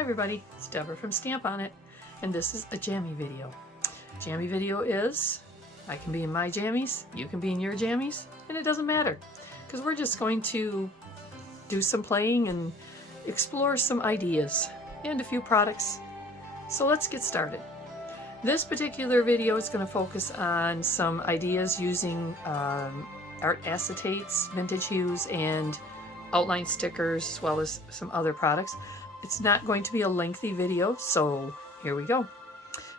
Hi everybody, it's Deborah from Stamp On It, and this is a Jammie video. Jammie video is, I can be in my jammies, you can be in your jammies, and it doesn't matter, because we're just going to do some playing and explore some ideas and a few products. So let's get started. This particular video is going to focus on some ideas using art acetates, Vintage Hues, and outline stickers, as well as some other products. It's not going to be a lengthy video, so here we go.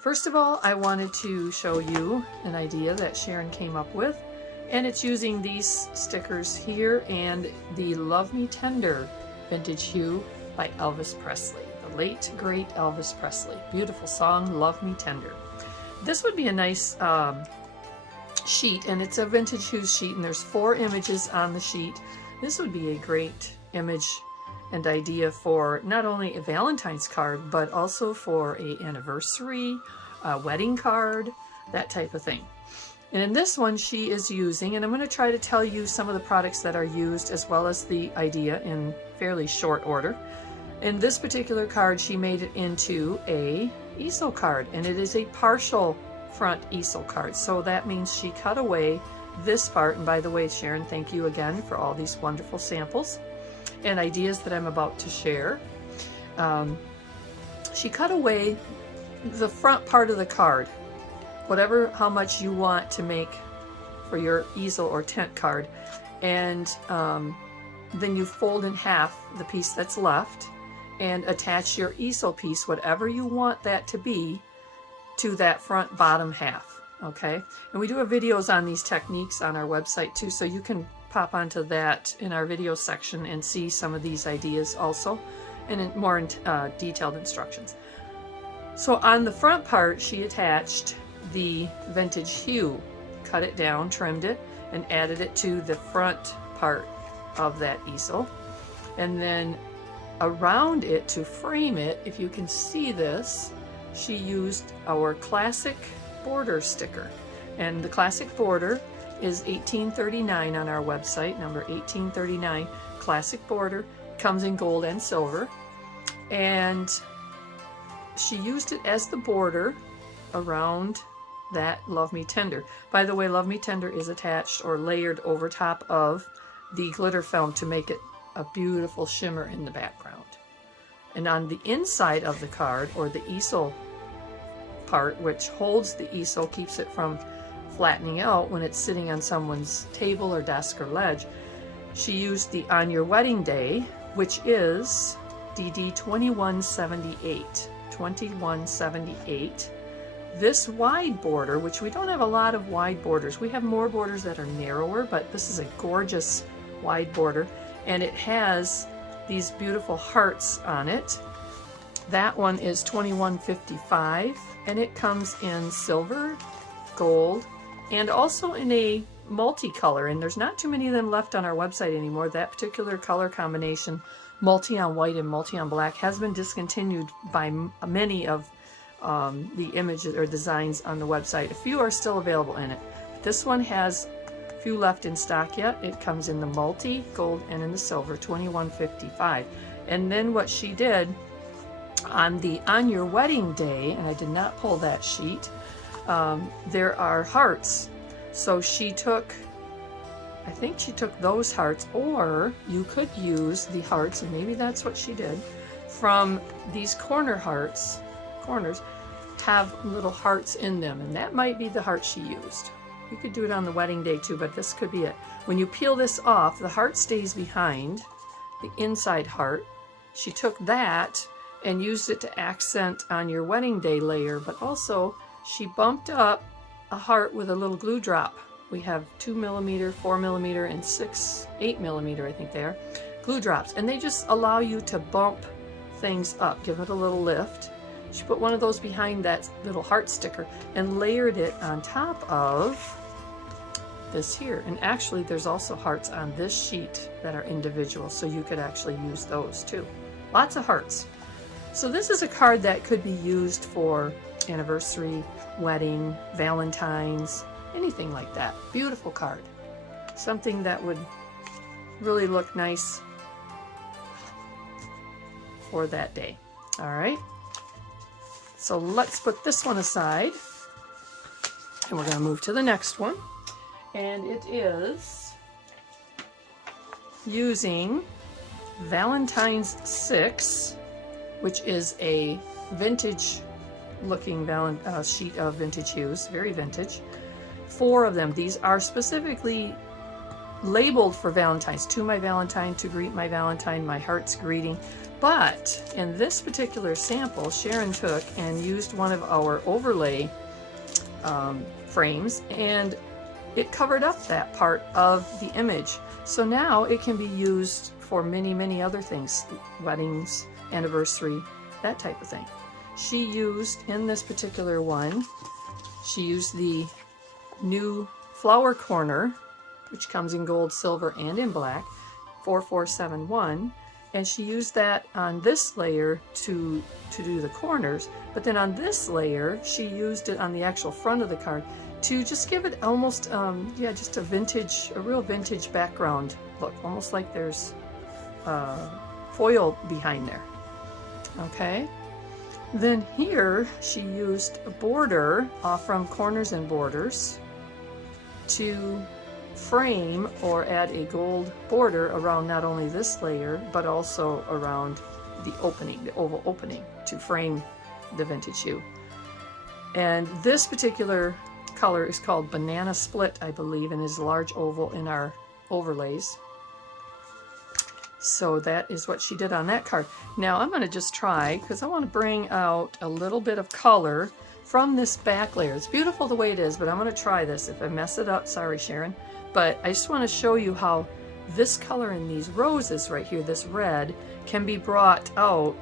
First of all, I wanted to show you an idea that Sharon came up with, and it's using these stickers here and the Love Me Tender Vintage Hue by Elvis Presley, the late great Elvis Presley. Beautiful song, Love Me Tender. This would be a nice sheet, and it's a Vintage Hues sheet, and there's 4 images on the sheet. This would be a great image and idea for not only a Valentine's card, but also for an anniversary, a wedding card, that type of thing. And in this one, she is using, and I'm going to try to tell you some of the products that are used as well as the idea in fairly short order. In this particular card, she made it into a easel card, and it is a partial front easel card. So that means she cut away this part, and by the way, Sharon, thank you again for all these wonderful samples and ideas that I'm about to share. She cut away the front part of the card, how much you want to make for your easel or tent card, and then you fold in half the piece that's left and attach your easel piece, whatever you want that to be, to that front bottom half. Okay, and we do have videos on these techniques on our website too, so you can pop onto that in our video section and see some of these ideas also, and in more detailed instructions. So on the front part, she attached the Vintage Hue, cut it down, trimmed it, and added it to the front part of that easel. And then around it, to frame it, if you can see this, she used our classic border sticker. And the classic border is $18.39 on our website, number 1839, classic border, comes in gold and silver. And she used it as the border around that Love Me Tender. By the way, Love Me Tender is attached or layered over top of the glitter film to make it a beautiful shimmer in the background. And on the inside of the card, or the easel part, which holds the easel, keeps it from flattening out when it's sitting on someone's table or desk or ledge, she used the On Your Wedding Day, which is DD 2178. 2178. This wide border, which we don't have a lot of wide borders, we have more borders that are narrower, but this is a gorgeous wide border, and it has these beautiful hearts on it. That one is 2155, and it comes in silver, gold, and also in a multicolor, and there's not too many of them left on our website anymore. That particular color combination, multi on white and multi on black, has been discontinued by many of the images or designs on the website. A few are still available in it. This one has a few left in stock yet. It comes in the multi, gold, and in the silver, 2155. And then what she did on the On Your Wedding Day, and I did not pull that sheet, there are hearts. So she took, I think she took those hearts, or you could use the hearts, and maybe that's what she did, from these corner hearts. Corners have little hearts in them, and that might be the heart she used. You could do it on the wedding day too, but this could be it. When you peel this off, the heart stays behind, the inside heart. She took that and used it to accent On Your Wedding Day layer, but also she bumped up a heart with a little glue drop. We have 2mm, 4mm, and 8mm, I think they are, glue drops, and they just allow you to bump things up, give it a little lift. She put one of those behind that little heart sticker and layered it on top of this here. And actually, there's also hearts on this sheet that are individual, so you could actually use those too. Lots of hearts. So this is a card that could be used for anniversary, wedding, Valentines, anything like that. Beautiful card. Something that would really look nice for that day. All right, so let's put this one aside, and we're going to move to the next one, and it is using Valentine's 6, which is a vintage looking sheet of Vintage Hues, very vintage. 4 of them. These are specifically labeled for Valentine's. To my Valentine, to greet my Valentine, my heart's greeting. But in this particular sample, Sharon took and used one of our overlay frames, and it covered up that part of the image. So now it can be used for many, many other things, weddings, anniversary, that type of thing. She used, in this particular one, she used the new flower corner, which comes in gold, silver, and in black, 4471, and she used that on this layer to do the corners, but then on this layer she used it on the actual front of the card to just give it almost yeah, just a real vintage background look, almost like there's foil behind there. Okay, then here she used a border from Corners and Borders to frame or add a gold border around not only this layer but also around the opening, the oval opening, to frame the Vintage Hue. And this particular color is called Banana Split, I believe, and is a large oval in our overlays. So that is what she did on that card. Now I'm going to just try, because I want to bring out a little bit of color from this back layer. It's beautiful the way it is, but I'm going to try this. If I mess it up, sorry Sharon. But I just want to show you how this color in these roses right here, this red, can be brought out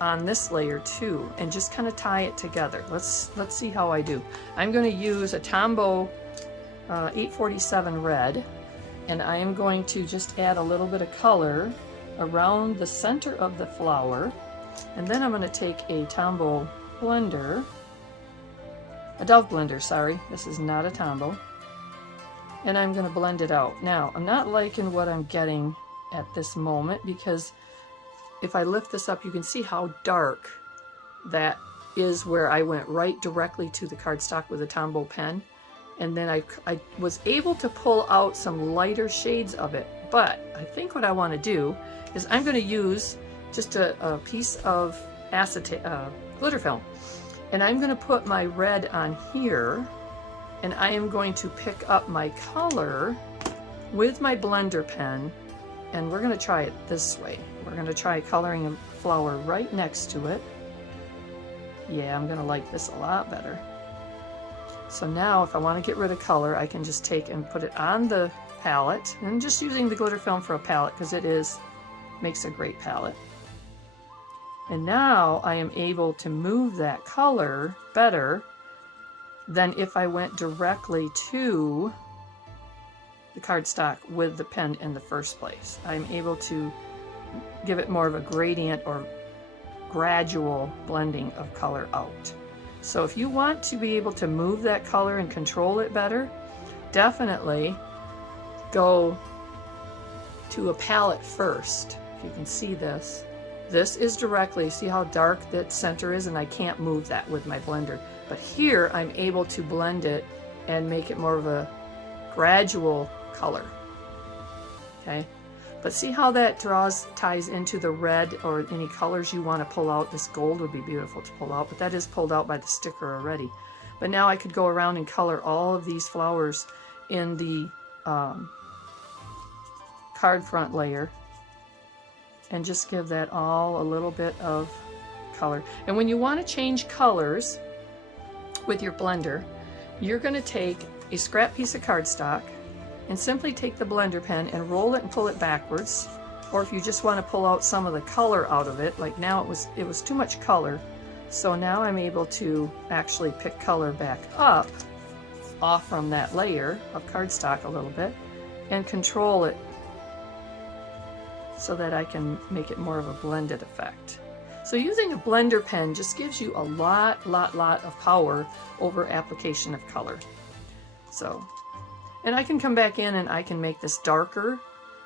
on this layer too, and just kind of tie it together. Let's see how I do. I'm going to use a Tombow 847 red, and I am going to just add a little bit of color around the center of the flower, and then I'm going to take a Tombow blender, a Dove blender, sorry, this is not a Tombow, and I'm going to blend it out. Now, I'm not liking what I'm getting at this moment, because if I lift this up, you can see how dark that is, where I went right directly to the cardstock with a Tombow pen. And then I was able to pull out some lighter shades of it. But I think what I want to do is I'm going to use just a piece of acetate, glitter film. And I'm going to put my red on here, and I am going to pick up my color with my blender pen, and we're going to try it this way. We're going to try coloring a flower right next to it. Yeah, I'm going to like this a lot better. So now if I want to get rid of color, I can just take and put it on the palette, and I'm just using the glitter film for a palette because it makes a great palette. And now I am able to move that color better than if I went directly to the cardstock with the pen in the first place. I'm able to give it more of a gradient or gradual blending of color out. So if you want to be able to move that color and control it better, definitely go to a palette first. If you can see this. This is directly, see how dark that center is, and I can't move that with my blender. But here I'm able to blend it and make it more of a gradual color. Okay, but see how that ties into the red or any colors you want to pull out. This gold would be beautiful to pull out, but that is pulled out by the sticker already. But now I could go around and color all of these flowers in the card front layer and just give that all a little bit of color. And when you want to change colors with your blender, you're going to take a scrap piece of cardstock and simply take the blender pen and roll it and pull it backwards. Or if you just want to pull out some of the color out of it, like now it was too much color, so now I'm able to actually pick color back up off from that layer of cardstock a little bit and control it so that I can make it more of a blended effect. So using a blender pen just gives you a lot of power over application of color. So, and I can come back in and I can make this darker.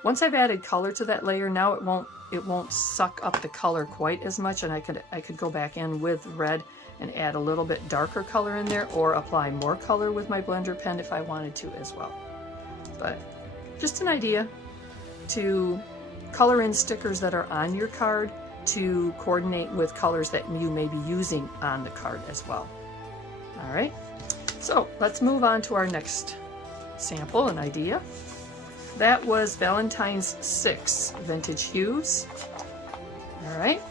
Once I've added color to that layer, now it won't it won't suck up the color quite as much, and I could go back in with red and add a little bit darker color in there, or apply more color with my blender pen if I wanted to as well. But just an idea to color in stickers that are on your card to coordinate with colors that you may be using on the card as well. All right, so let's move on to our next sample, an idea. That was Valentine's 6 Vintage Hues. All right,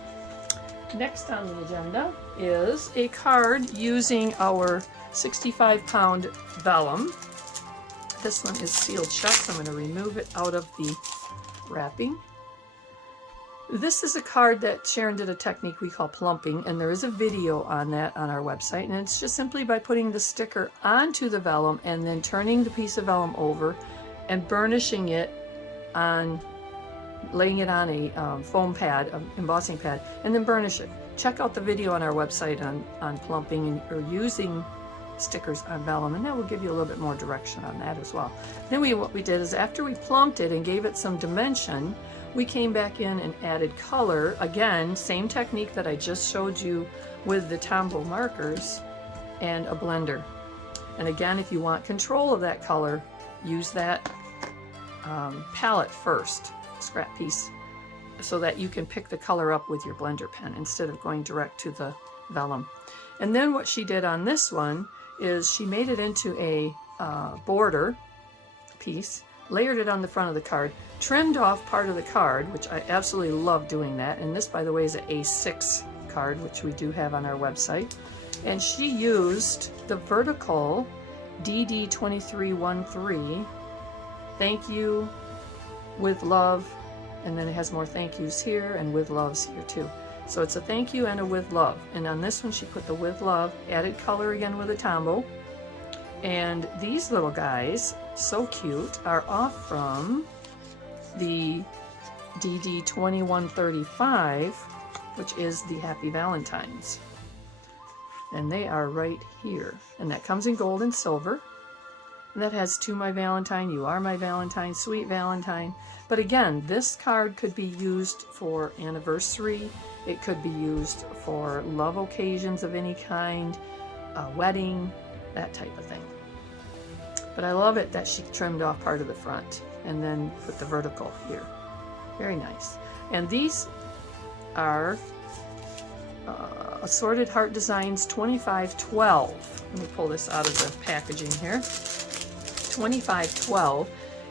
next on the agenda is a card using our 65-pound vellum. This one is sealed shut, so I'm going to remove it out of the wrapping. This is a card that Sharon did a technique we call plumping, and there is a video on that on our website, and it's just simply by putting the sticker onto the vellum and then turning the piece of vellum over and burnishing it on, laying it on a foam pad, an embossing pad, and then burnish it. Check out the video on our website on plumping or using stickers on vellum, and that will give you a little bit more direction on that as well. Then what we did is, after we plumped it and gave it some dimension, we came back in and added color. Again, same technique that I just showed you with the Tombow markers and a blender. And again, if you want control of that color, use that palette first, scrap piece, so that you can pick the color up with your blender pen instead of going direct to the vellum. And then what she did on this one is she made it into a border piece, layered it on the front of the card, trimmed off part of the card, which I absolutely love doing that. And this, by the way, is an A6 card, which we do have on our website. And she used the vertical DD2313, thank you, with love, and then it has more thank yous here and with loves here too. So it's a thank you and a with love. And on this one, she put the with love, added color again with a Tombow. And these little guys, so cute, are off from the DD2135, which is the Happy Valentines. And they are right here. And that comes in gold and silver. And that has To My Valentine, You Are My Valentine, Sweet Valentine. But again, this card could be used for anniversary. It could be used for love occasions of any kind, a wedding, that type of thing. But I love it that she trimmed off part of the front and then put the vertical here. Very nice. And these are Assorted Heart Designs 2512. Let me pull this out of the packaging here. 2512.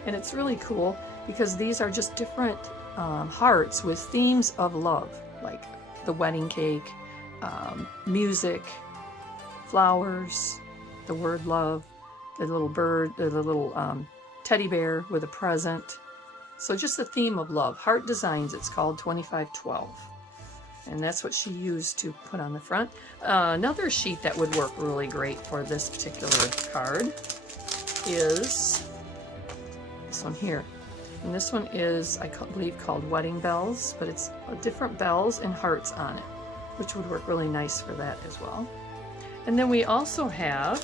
And it's really cool because these are just different hearts with themes of love, like the wedding cake, music, flowers, the word love, the little bird, the little teddy bear with a present. So just the theme of love. Heart Designs, it's called 2512. And that's what she used to put on the front. Another sheet that would work really great for this particular card is this one here. And this one is, I believe, called Wedding Bells, but it's different bells and hearts on it, which would work really nice for that as well. And then we also have,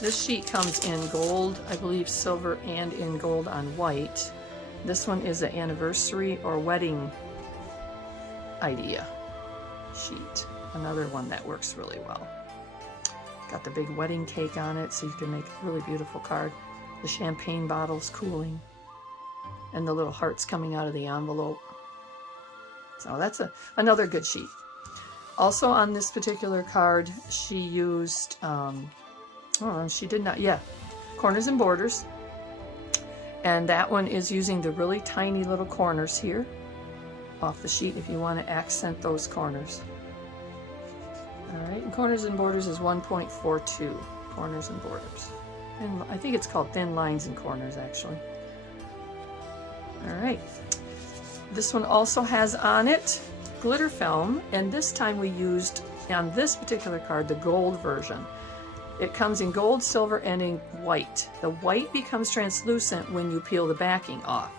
this sheet comes in gold, I believe silver, and in gold on white. This one is an anniversary or wedding idea sheet. Another one that works really well. Got the big wedding cake on it, so you can make a really beautiful card. The champagne bottles cooling, and the little hearts coming out of the envelope. So that's another good sheet. Also on this particular card, she used, she did not, corners and borders. And that one is using the really tiny little corners here off the sheet if you want to accent those corners. All right, and corners and borders is 1.42, corners and borders. And I think it's called thin lines and corners, actually. All right, this one also has on it GlitterFilm, and this time we used, on this particular card, the gold version. It comes in gold, silver, and in white. The white becomes translucent when you peel the backing off.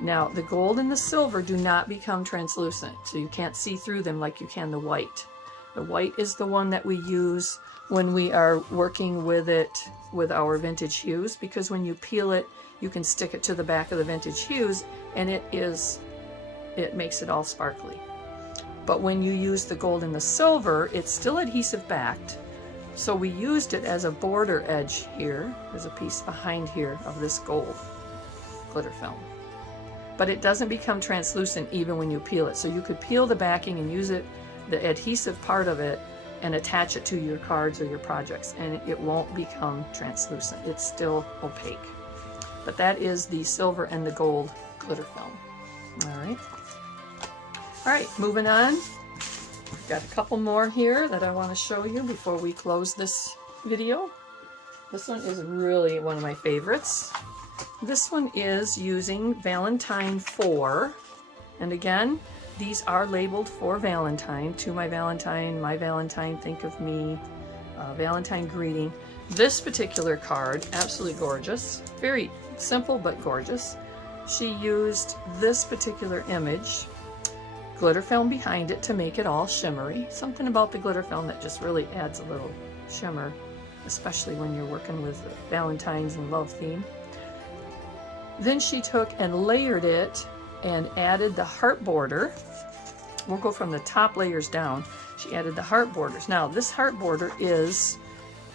Now, the gold and the silver do not become translucent, so you can't see through them like you can the white. The white is the one that we use when we are working with it with our Vintage Hues, because when you peel it, you can stick it to the back of the Vintage Hues, and it it makes it all sparkly. But when you use the gold and the silver, it's still adhesive backed. So we used it as a border edge here. There's a piece behind here of this gold glitter film. But it doesn't become translucent even when you peel it. So you could peel the backing and use it, the adhesive part of it, and attach it to your cards or your projects, and it won't become translucent. It's still opaque. But that is the silver and the gold glitter film. All right, moving on. I've got a couple more here that I want to show you before we close this video. This one is really one of my favorites. This one is using Valentine 4, and again, these are labeled for Valentine, to my Valentine, think of me, Valentine greeting. This particular card, absolutely gorgeous, very simple but gorgeous. She used this particular image, glitter film behind it to make it all shimmery. Something about the glitter film that just really adds a little shimmer, especially when you're working with Valentines and love theme. Then she took and layered it and added the heart border. We'll go from the top layers down. She added the heart borders. Now this heart border is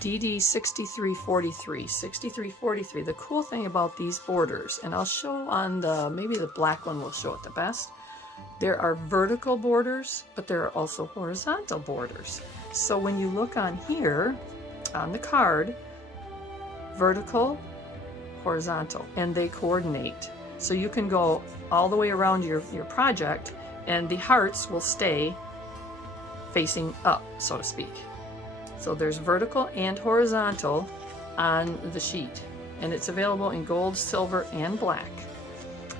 DD 6343. 6343. The cool thing about these borders, and I'll show on the, maybe the black one will show it the best. There are vertical borders, but there are also horizontal borders. So when you look on here, on the card, vertical, horizontal, and they coordinate. So you can go all the way around your project, and the hearts will stay facing up, so to speak. So there's vertical and horizontal on the sheet, and it's available in gold, silver, and black.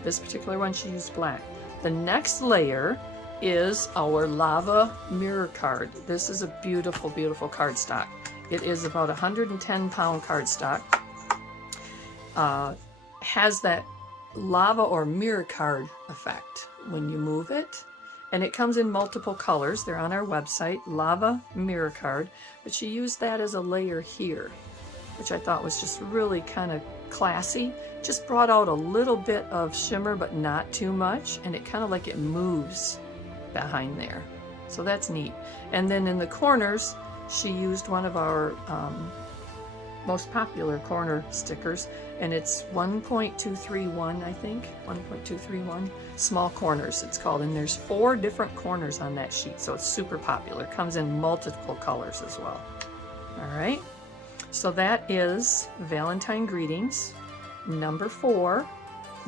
This particular one she used black. The next layer is our lava mirror card. This is a beautiful, beautiful cardstock. It is about 110-pound cardstock. Has that lava or mirror card effect when you move it, and it comes in multiple colors. They're on our website, lava mirror card, but she used that as a layer here, which I thought was just really kind of classy. Just brought out a little bit of shimmer, but not too much, and it kind of like it moves behind there. So that's neat. And then in the corners, she used one of our most popular corner stickers, and it's 1.231, I think, 1.231 small corners it's called, and there's 4 different corners on that sheet, so it's super popular. It comes in multiple colors as well. All right, so that is Valentine Greetings number 4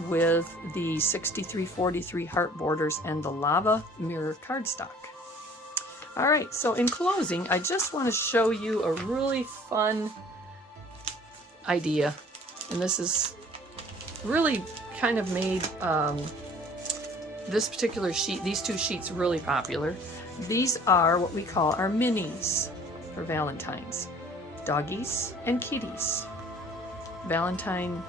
with the 6343 heart borders and the lava mirror cardstock. All right, so in closing, I just want to show you a really fun idea, and this is really kind of made this particular sheet, these 2 sheets, really popular. These are what we call our minis for Valentines, doggies and kitties. Valentine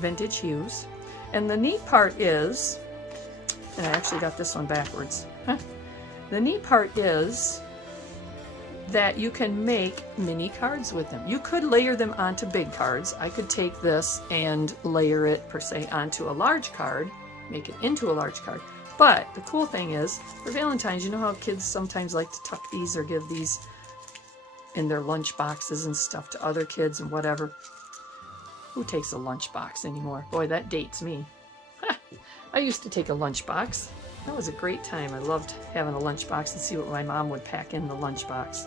Vintage Hues. And the neat part is, and I actually got this one backwards. The neat part is that you can make mini cards with them. You could layer them onto big cards. I could take this and layer it per se onto a large card, make it into a large card. But the cool thing is, for Valentine's, you know how kids sometimes like to tuck these or give these in their lunch boxes and stuff to other kids and whatever. Who takes a lunch box anymore? Boy, that dates me. I used to take a lunch box. That was a great time. I loved having a lunch box and see what my mom would pack in the lunch box.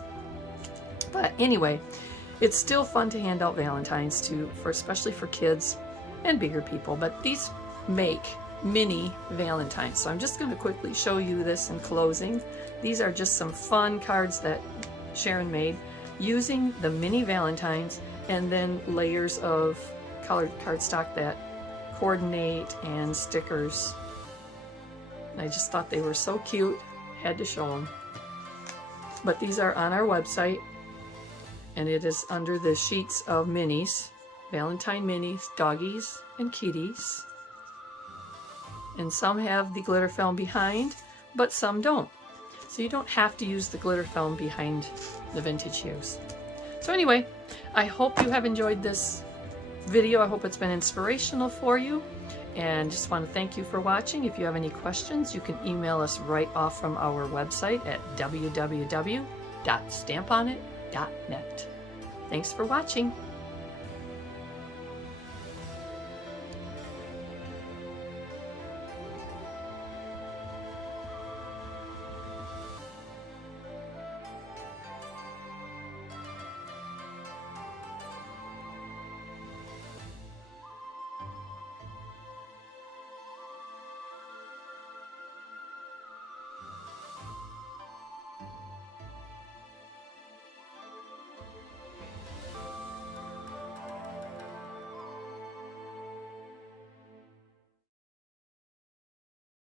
But anyway, it's still fun to hand out Valentines to, especially for kids and bigger people. But these make mini Valentines. So I'm just going to quickly show you this in closing. These are just some fun cards that Sharon made using the mini Valentines and then layers of colored cardstock that coordinate and stickers. And I just thought they were so cute, had to show them. But these are on our website, and it is under the sheets of minis, Valentine minis, doggies and kitties. And some have the glitter film behind, but some don't. So you don't have to use the glitter film behind the Vintage Hues. So anyway, I hope you have enjoyed this video. I hope it's been inspirational for you. And just want to thank you for watching. If you have any questions, you can email us right off from our website at www.stamponit.net. Thanks for watching.